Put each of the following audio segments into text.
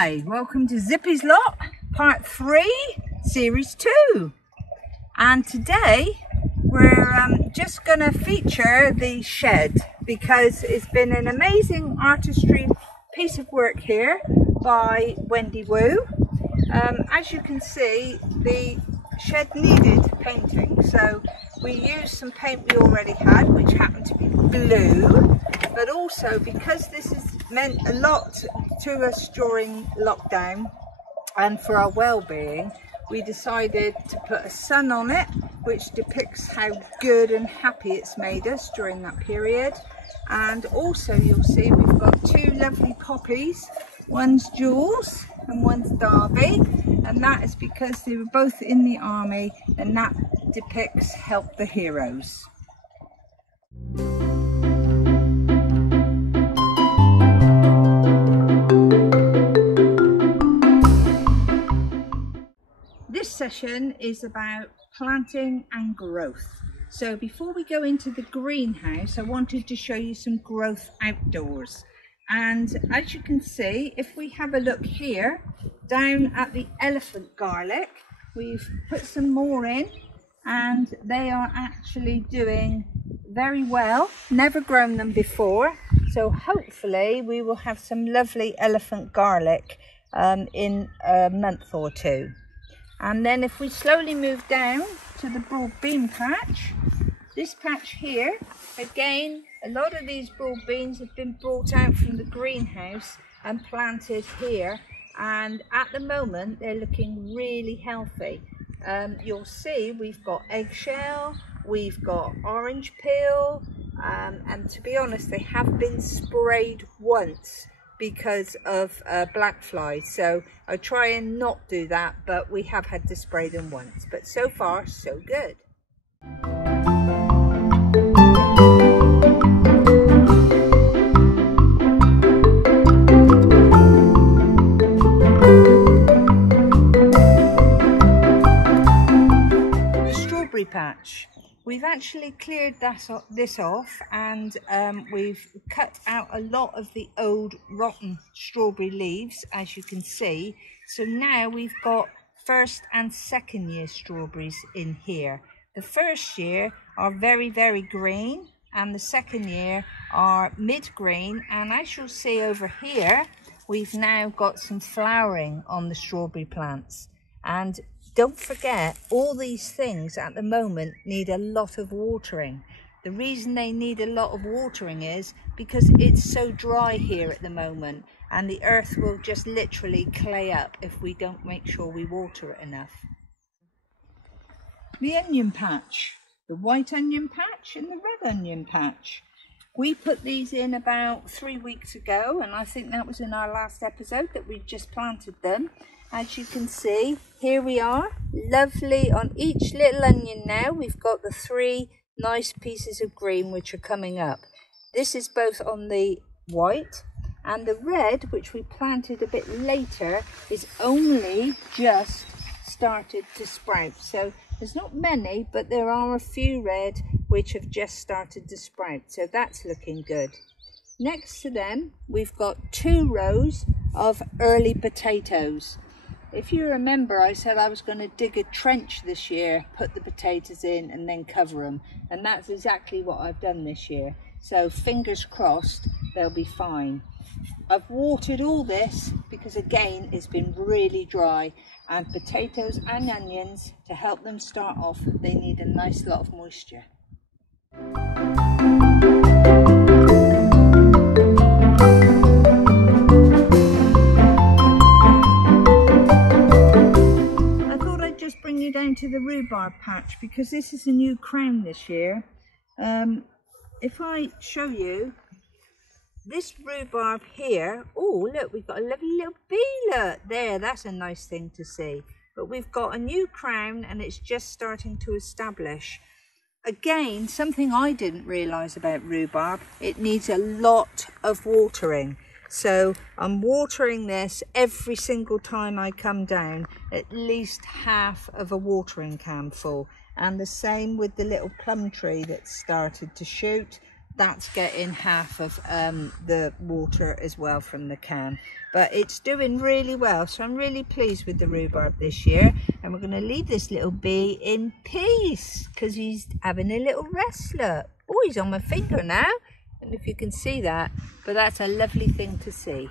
Hi, welcome to Zippy's Lot, part 3, series 2. And today we're just going to feature the shed because it's been an amazing artistry piece of work here by Wendy. As you can see, the shed needed painting, so we used some paint we already had, which happened to be blue, but also because this has meant a lot to us during lockdown and for our well-being, we decided to put a sun on it, which depicts how good and happy it's made us during that period. And also you'll see we've got two lovely poppies, one's Jules and one's Darby, and that is because they were both in the army, and that depicts Help the Heroes. This session is about planting and growth. So before we go into the greenhouse, I wanted to show you some growth outdoors. And as you can see, if we have a look here, down at the elephant garlic, we've put some more in and they are actually doing very well. Never grown them before. So hopefully we will have some lovely elephant garlic in a month or two. And then if we slowly move down to the broad bean patch, this patch here, again, a lot of these broad beans have been brought out from the greenhouse and planted here. And at the moment, they're looking really healthy. You'll see we've got eggshell, we've got orange peel, and to be honest, they have been sprayed once because of black flies. So I try and not do that, but we have had to spray them once. But so far, so good. Patch. We've actually cleared this off, and we've cut out a lot of the old rotten strawberry leaves, as you can see. So now we've got first and second year strawberries in here. The first year are very, very green, and the second year are mid-green, and as you'll see over here, we've now got some flowering on the strawberry plants. And don't forget, all these things at the moment need a lot of watering. The reason they need a lot of watering is because it's so dry here at the moment, and the earth will just literally clay up if we don't make sure we water it enough. The onion patch, the white onion patch and the red onion patch. We put these in about 3 weeks ago, and I think that was in our last episode that we just planted them. As you can see, here we are, lovely on each little onion now. We've got the 3 nice pieces of green which are coming up. This is both on the white, and the red, which we planted a bit later, is only just started to sprout. So there's not many, but there are a few red which have just started to sprout. So that's looking good. Next to them, we've got 2 rows of early potatoes. If you remember, I said I was going to dig a trench this year, put the potatoes in and then cover them. And that's exactly what I've done this year. So fingers crossed, they'll be fine. I've watered all this because again, it's been really dry, and potatoes and onions, to help them start off, they need a nice lot of moisture. Bring you down to the rhubarb patch because this is a new crown this year. If I show you this rhubarb here, oh look, we've got a lovely little bee, look there, that's a nice thing to see. But we've got a new crown and it's just starting to establish. Again, something I didn't realise about rhubarb, it needs a lot of watering. So I'm watering this every single time I come down, at least half of a watering can full. And the same with the little plum tree that's started to shoot. that's getting half of the water as well from the can. But it's doing really well, so I'm really pleased with the rhubarb this year. And we're going to leave this little bee in peace because he's having a little rest. Look, oh, he's on my finger now. And if you can see that, but that's a lovely thing to see.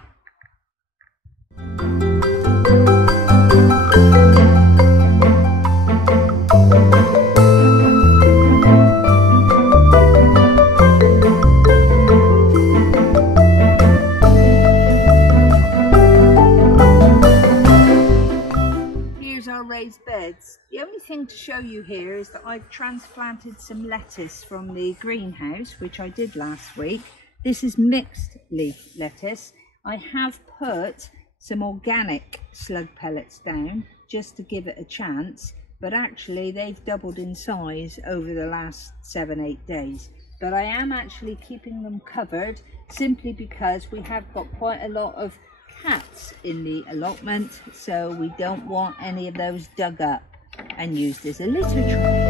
Raised beds. The only thing to show you here is that I've transplanted some lettuce from the greenhouse, which I did last week. This is mixed leaf lettuce. I have put some organic slug pellets down just to give it a chance, but actually they've doubled in size over the last 7-8 days. But I am actually keeping them covered simply because we have got quite a lot of cats in the allotment, so we don't want any of those dug up and used as a litter tray.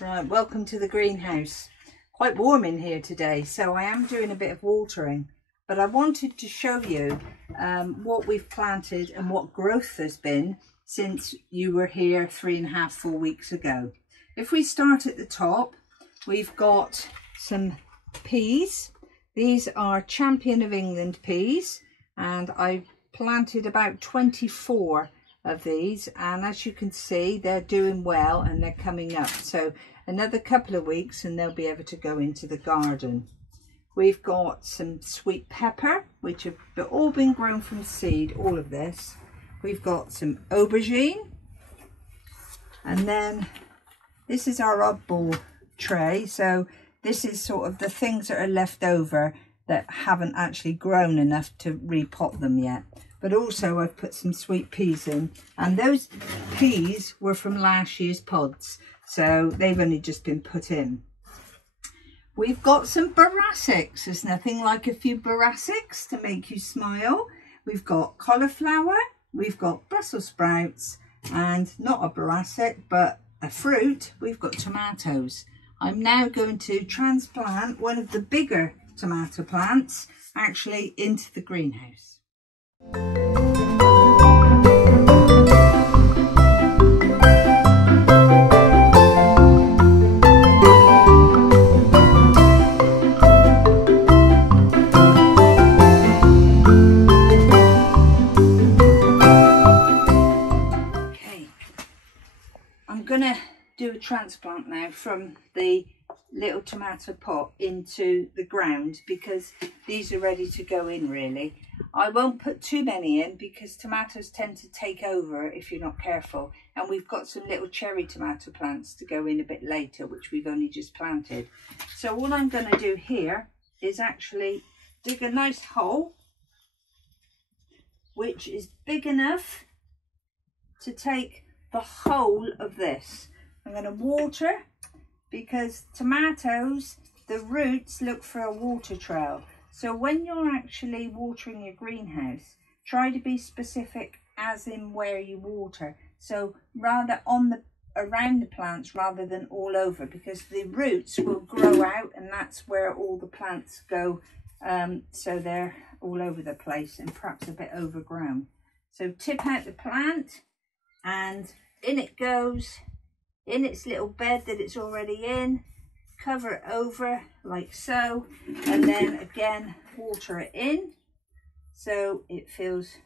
Right, welcome to the greenhouse. Quite warm in here today, so I am doing a bit of watering, but I wanted to show you what we've planted and what growth there's been since you were here 3.5-4 weeks ago. If we start at the top, we've got some peas. These are Champion of England peas, and I planted about 24 of these, and as you can see, they're doing well and they're coming up. So another couple of weeks and they'll be able to go into the garden. We've got some sweet pepper, which have all been grown from seed, all of this. We've got some aubergine, and then this is our oddball tray. So this is sort of the things that are left over that haven't actually grown enough to repot them yet. But also I've put some sweet peas in, and those peas were from last year's pods, so they've only just been put in. We've got some brassicas. There's nothing like a few brassicas to make you smile. We've got cauliflower, we've got Brussels sprouts, and not a brassic but a fruit, we've got tomatoes. I'm now going to transplant one of the bigger tomato plants actually into the greenhouse. I'm gonna do a transplant now from the little tomato pot into the ground because these are ready to go in really. I won't put too many in because tomatoes tend to take over if you're not careful, and we've got some little cherry tomato plants to go in a bit later which we've only just planted. So all I'm going to do here is actually dig a nice hole which is big enough to take the whole of this. I'm going to water because tomatoes, the roots look for a water trail. So when you're actually watering your greenhouse, try to be specific as in where you water. So rather around the plants rather than all over, because the roots will grow out and that's where all the plants go. So they're all over the place and perhaps a bit overgrown. So tip out the plant and in it goes, in its little bed that it's already in. Cover it over like so, and then again water it in so it feels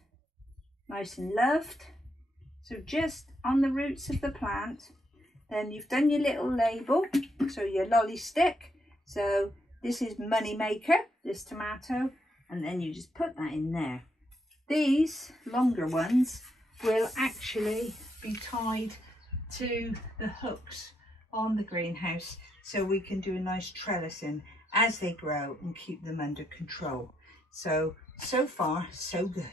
nice and loved. So just on the roots of the plant. Then you've done your little label, so your lolly stick. So this is Money Maker, this tomato, and then you just put that in there. These longer ones will actually be tied to the hooks on the greenhouse, so we can do a nice trellising as they grow and keep them under control. So far so good.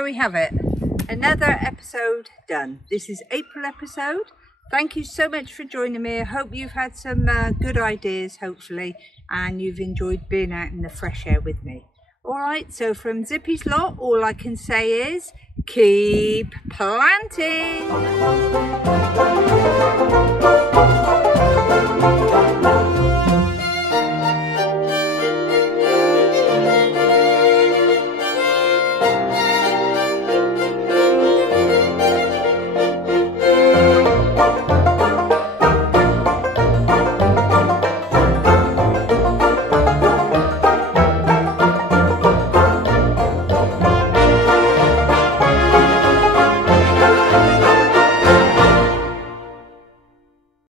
there we have it. Another episode done. This is April episode. Thank you so much for joining me. I hope you've had some good ideas, hopefully, and you've enjoyed being out in the fresh air with me. Alright, so from Zippy's lot, all I can say is keep planting.